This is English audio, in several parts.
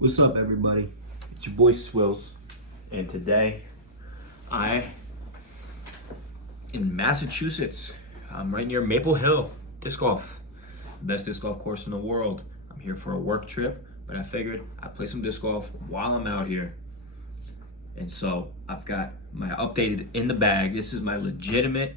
What's up, everybody? It's your boy Swillz, and today in Massachusetts. I'm right near Maple Hill Disc Golf, the best disc golf course in the world. I'm here for a work trip, but I figured I'd play some disc golf while I'm out here. And so I've got my updated in the bag. This is my legitimate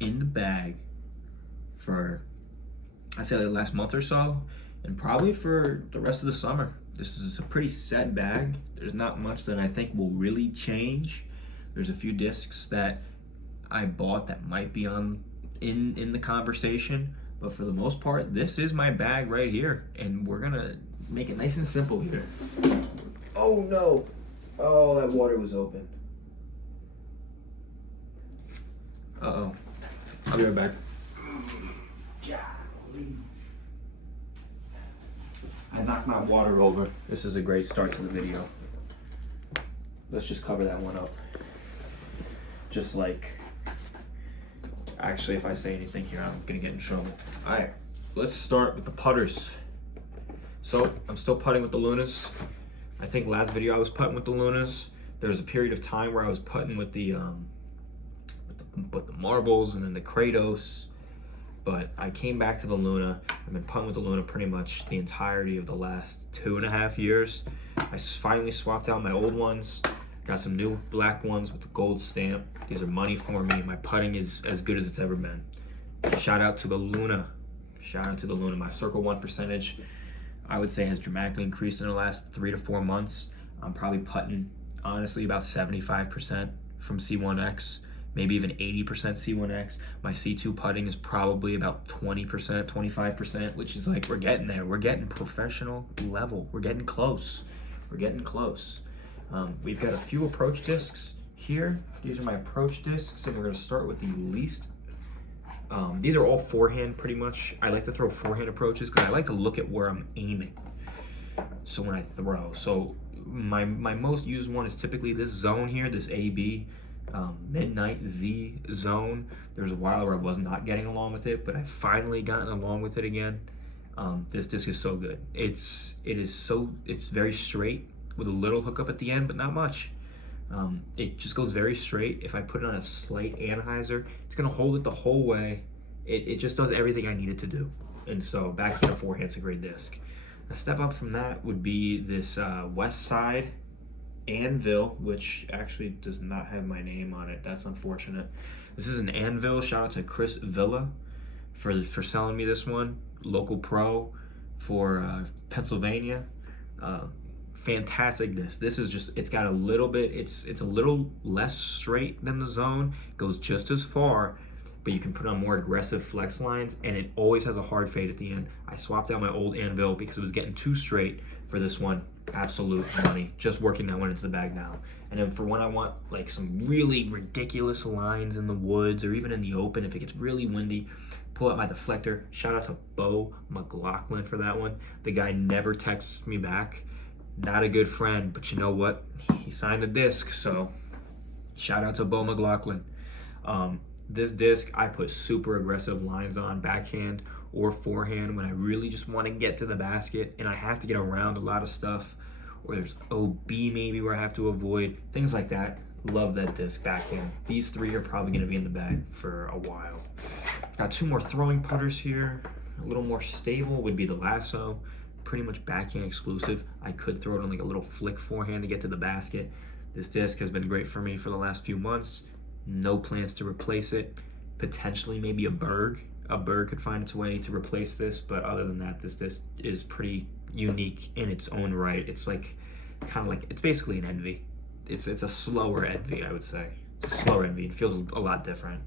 in the bag for, I'd say, the last month or so, and probably for the rest of the summer. This is a pretty set bag. There's not much that I think will really change. There's a few discs that I bought that might be in the conversation, but for the most part, this is my bag right here, and we're gonna make it nice and simple here. Oh no! Oh, that water was open. Uh-oh. I'll be right back. I knocked my water over. This is a great start to the video. Let's just cover that one up. Just like, actually, if I say anything here, I'm gonna get in trouble. All right, let's start with the putters. So I'm still putting with the Lunas. I think last video I was putting with the Lunas. There was a period of time where I was putting with the marbles and then the Kratos. But I came back to the Luna. I've been putting with the Luna pretty much the entirety of the last 2.5 years. I finally swapped out my old ones. Got some new black ones with the gold stamp. These are money for me. My putting is as good as it's ever been. Shout out to the Luna. Shout out to the Luna. My Circle 1 percentage, I would say, has dramatically increased in the last 3 to 4 months. I'm probably putting, honestly, about 75% from C1X. Maybe even 80% C1X. My C2 putting is probably about 20%, 25%, which is like, we're getting there. We're getting professional level. We're getting close. We're getting close. We've got a few approach discs here. These are my approach discs, and we're gonna start with the least. These are all forehand pretty much. I like to throw forehand approaches because I like to look at where I'm aiming. So when I throw, so my most used one is typically this zone here, this AB. Midnight Z zone. There was a while where I was not getting along with it, but I've finally gotten along with it again. This disc is so good. It's very straight with a little hookup at the end, but not much. It just goes very straight. If I put it on a slight anhyzer, it's gonna hold it the whole way. It just does everything I need it to do. And so backhand and forehand's a great disc. A step up from that would be this West Side Anvil, which actually does not have my name on it. That's unfortunate. This is an Anvil. Shout out to Chris Villa for selling me this one. Local pro for Pennsylvania. Fantastic disc. This is just, it's got a little bit, it's a little less straight than the zone. It goes just as far, but you can put on more aggressive flex lines, and it always has a hard fade at the end. I swapped out my old Anvil because it was getting too straight for this one. Absolute money. Just working that one into the bag now. And then for when I want like some really ridiculous lines in the woods or even in the open, if it gets really windy, pull out my deflector. Shout out to Bo McLaughlin for that one. The guy never texts me back. Not a good friend, but you know what? He signed the disc, so shout out to Bo McLaughlin. This disc, I put super aggressive lines on, backhand or forehand, when I really just want to get to the basket and I have to get around a lot of stuff, or there's OB maybe where I have to avoid, things like that. Love that disc backhand. These three are probably going to be in the bag for a while. Got 2 more throwing putters here. A little more stable would be the Lasso. Pretty much backhand exclusive. I could throw it on like a little flick forehand to get to the basket. This disc has been great for me for the last few months. No plans to replace it. Potentially maybe a Berg. A Berg could find its way to replace this, but other than that, this disc is pretty unique in its own right. It's like, kind of like, it's basically an Envy. It's a slower Envy, I would say. It's a slower Envy. It feels a lot different.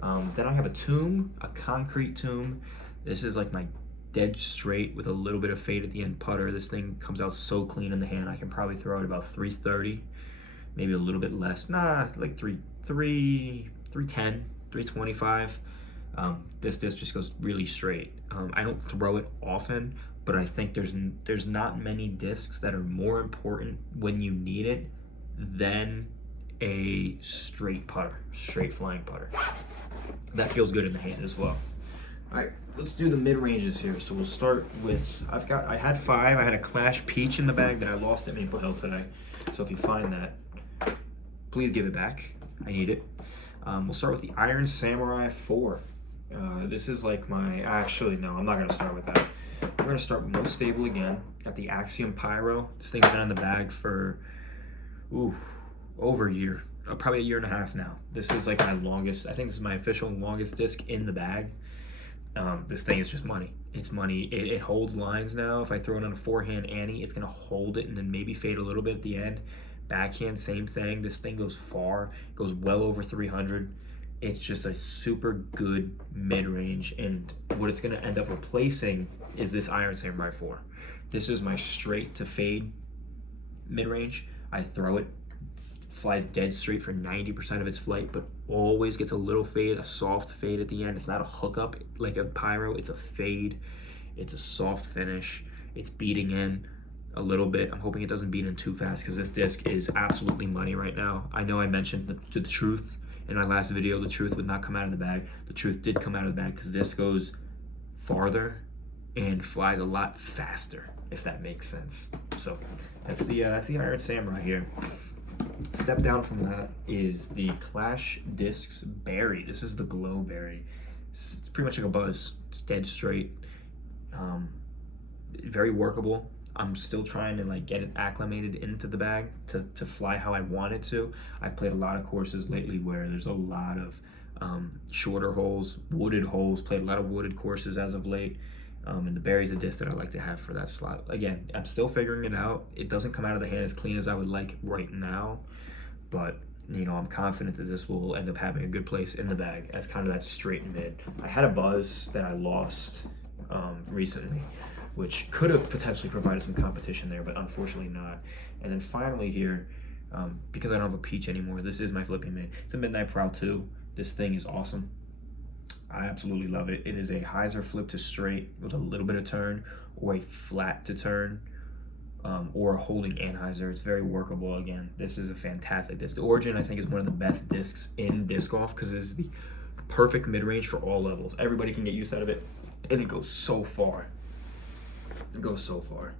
Then I have a Tomb, a concrete Tomb. This is like my dead straight with a little bit of fade at the end putter. This thing comes out so clean in the hand. I can probably throw it about 330, maybe a little bit less. Nah, like 310, 325. This disc just goes really straight. I don't throw it often, but I think there's not many discs that are more important when you need it than a straight putter, straight flying putter. That feels good in the hand as well. All right, let's do the mid ranges here. So we'll start with, I had 5. I had a Clash Peach in the bag that I lost at Maple Hill today. So if you find that, please give it back. I need it. We'll start with the Iron Samurai 4. This is like my, actually no, I'm not gonna start with that. We're gonna start with most stable again. Got the Axiom Pyro. This thing's been in the bag for, over a year. Probably a year and a half now. This is like my longest, I think this is my official longest disc in the bag. This thing is just money. It's money. It holds lines now. If I throw it on a forehand Annie, it's gonna hold it and then maybe fade a little bit at the end. Backhand, same thing. This thing goes far, goes well over 300. It's just a super good mid-range, and what it's gonna end up replacing is this Iron Samurai 4. This is my straight to fade mid-range. I throw it, flies dead straight for 90% of its flight, but always gets a little fade, a soft fade at the end. It's not a hookup like a Pyro, it's a fade. It's a soft finish. It's beating in a little bit. I'm hoping it doesn't beat in too fast because this disc is absolutely money right now. I know I mentioned the truth in my last video. The truth would not come out of the bag. The truth did come out of the bag because this goes farther and flies a lot faster, if that makes sense. So that's the Iron Samurai here. Step down from that is the Clash Discs Berry. This is the Glow Berry. It's pretty much like a Buzz. It's dead straight. Very workable. I'm still trying to like get it acclimated into the bag to fly how I want it to. I've played a lot of courses lately where there's a lot of shorter holes, wooded holes. Played a lot of wooded courses as of late. And the Berry's a disc that I like to have for that slot. Again, I'm still figuring it out. It doesn't come out of the hand as clean as I would like right now, but you know, I'm confident that this will end up having a good place in the bag as kind of that straight mid. I had a Buzz that I lost recently, which could have potentially provided some competition there, but unfortunately not. And then finally here, because I don't have a Peach anymore, this is my flipping mid. It's a Midnight Prowl 2. This thing is awesome. I absolutely love it. It is a hyzer flip to straight with a little bit of turn, or a flat to turn, or a holding anhyzer. It's very workable. Again, this is a fantastic disc. The Origin, I think, is one of the best discs in disc golf because it is the perfect mid-range for all levels. Everybody can get use out of it, and it goes so far. It goes so far.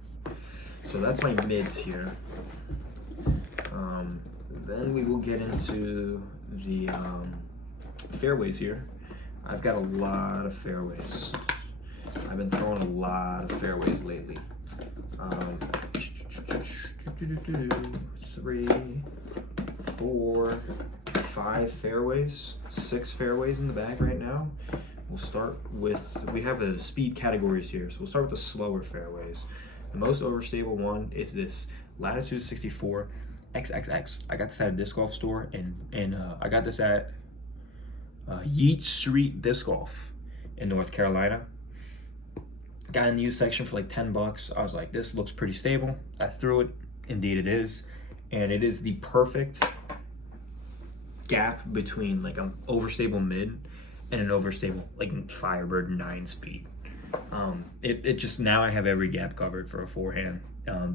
So that's my mids here. Then we will get into the fairways here. I've got a lot of fairways. I've been throwing a lot of fairways lately. 3, 4, 5 fairways, 6 fairways in the bag right now. We'll start with, we have the speed categories here, so we'll start with the slower fairways. The most overstable one is this Latitude 64 XXX. I got this at a disc golf store, and I got this at Yeat Street Disc Golf in North Carolina. Got in the used section for like 10 bucks. I was like, this looks pretty stable. I threw it. Indeed it is. And it is the perfect gap between like an overstable mid and an overstable like Firebird 9-speed. It just, now I have every gap covered for a forehand.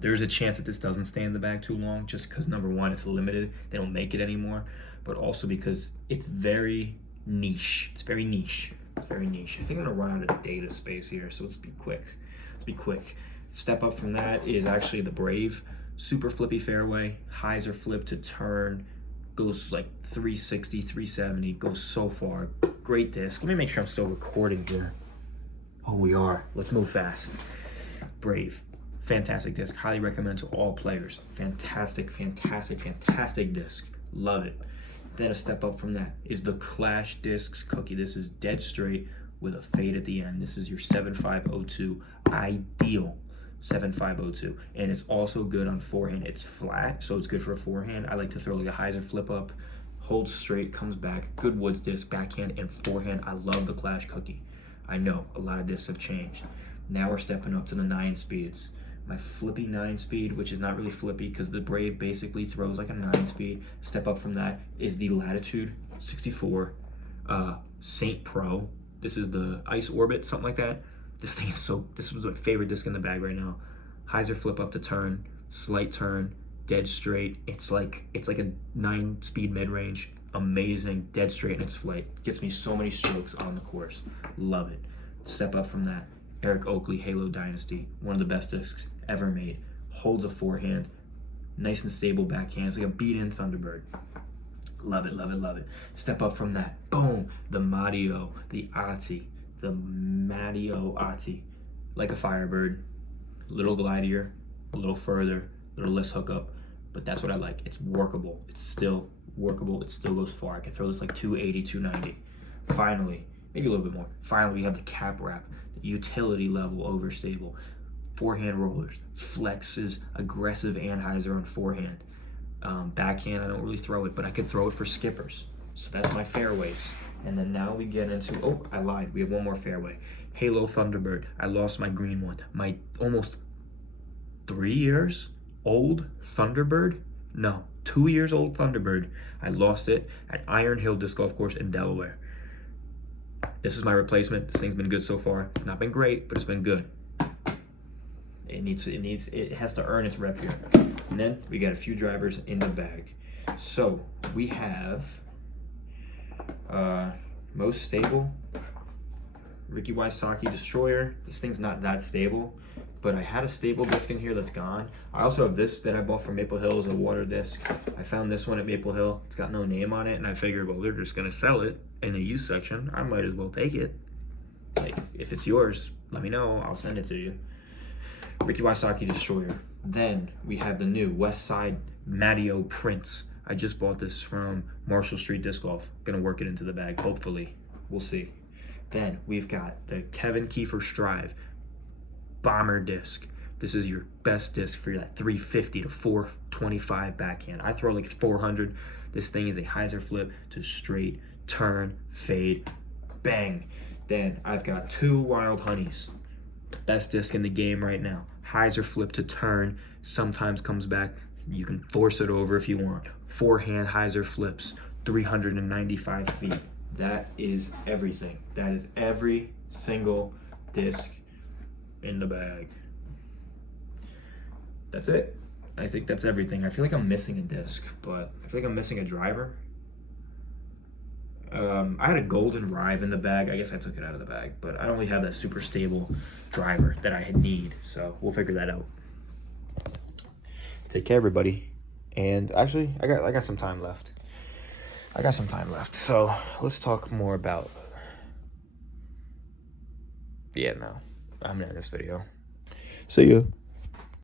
There's a chance that this doesn't stay in the bag too long, just because number one, it's limited. They don't make it anymore, but also because it's very niche. It's very niche. It's very niche. I think I'm gonna run out of data space here, so let's be quick. Let's be quick. Step up from that is actually the Brave. Super flippy fairway, hyzer flip to turn, goes like 360, 370, goes so far. Great disc. Let me make sure I'm still recording here. Oh, we are. Let's move fast. Brave. Fantastic disc. Highly recommend to all players. Fantastic, fantastic, fantastic disc. Love it. Then a step up from that is the Clash Discs Cookie. This is dead straight with a fade at the end. This is your 7502 ideal 7502, and it's also good on forehand. It's flat, so it's good for a forehand. I like to throw like a hyzer flip up, holds straight, comes back. Good woods disc, backhand and forehand. I love the Clash Cookie. I know a lot of discs have changed. Now we're stepping up to the 9 speeds. My flippy 9-speed, which is not really flippy because the Brave basically throws like a 9-speed. Step up from that is the Latitude 64 Saint Pro. This is the Ice Orbit, something like that. This thing is so, this was my favorite disc in the bag right now. Hyzer flip up to turn, slight turn, dead straight. It's like a 9-speed mid-range. Amazing, dead straight in its flight. Gets me so many strokes on the course. Love it. Step up from that, Eric Oakley Halo Dynasty, one of the best discs ever made. Holds a forehand, nice and stable backhand. It's like a beat-in Thunderbird. Love it, love it, love it. Step up from that, boom, the Matteo Atti, like a Firebird, a little glidier, a little further, a little less hookup, but that's what I like. It's workable. It's still workable. It still goes far. I can throw this like 280, 290. Finally, maybe a little bit more. Finally, we have the cap wrap, the utility level overstable, forehand rollers, flexes, aggressive anhyzer on forehand. Backhand, I don't really throw it, but I could throw it for skippers. So that's my fairways. And then now we get into, oh, I lied. We have one more fairway. Halo Thunderbird. I lost my green one. My almost 3 years old Thunderbird. No, 2 years old Thunderbird. I lost it at Iron Hill Disc Golf Course in Delaware. This is my replacement. This thing's been good so far. It's not been great, but it's been good. It has to earn its rep here. And then we got a few drivers in the bag. So we have most stable, Ricky Wysocki Destroyer. This thing's not that stable, but I had a stable disc in here that's gone. I also have this that I bought from Maple Hill as a water disc. I found this one at Maple Hill. It's got no name on it, and I figured, well, they're just gonna sell it in the used section. I might as well take it. Like, if it's yours, let me know. I'll send it to you. Ricky Wysocki Destroyer. Then we have the new West Side Matteo Prince. I just bought this from Marshall Street Disc Golf. Gonna work it into the bag, hopefully. We'll see. Then we've got the Kevin Kiefer Strive Bomber disc. This is your best disc for that 350 to 425 backhand. I throw like 400. This thing is a hyzer flip to straight, turn, fade, bang. Then I've got two Wild Honeys. Best disc in the game right now. Hyzer flip to turn, sometimes comes back. You can force it over if you want. Forehand hyzer flips, 395 feet. That is everything. That is every single disc in the bag. That's it. I think that's everything. I feel like I'm missing a disc, but I feel like I'm missing a driver. I had a golden Rive in the bag. I guess I took it out of the bag, but I don't really have that super stable driver that I need, so we'll figure that out. Take care, everybody. And actually, I got some time left. So let's talk more about. Yeah, no, I'm gonna end this video. See you.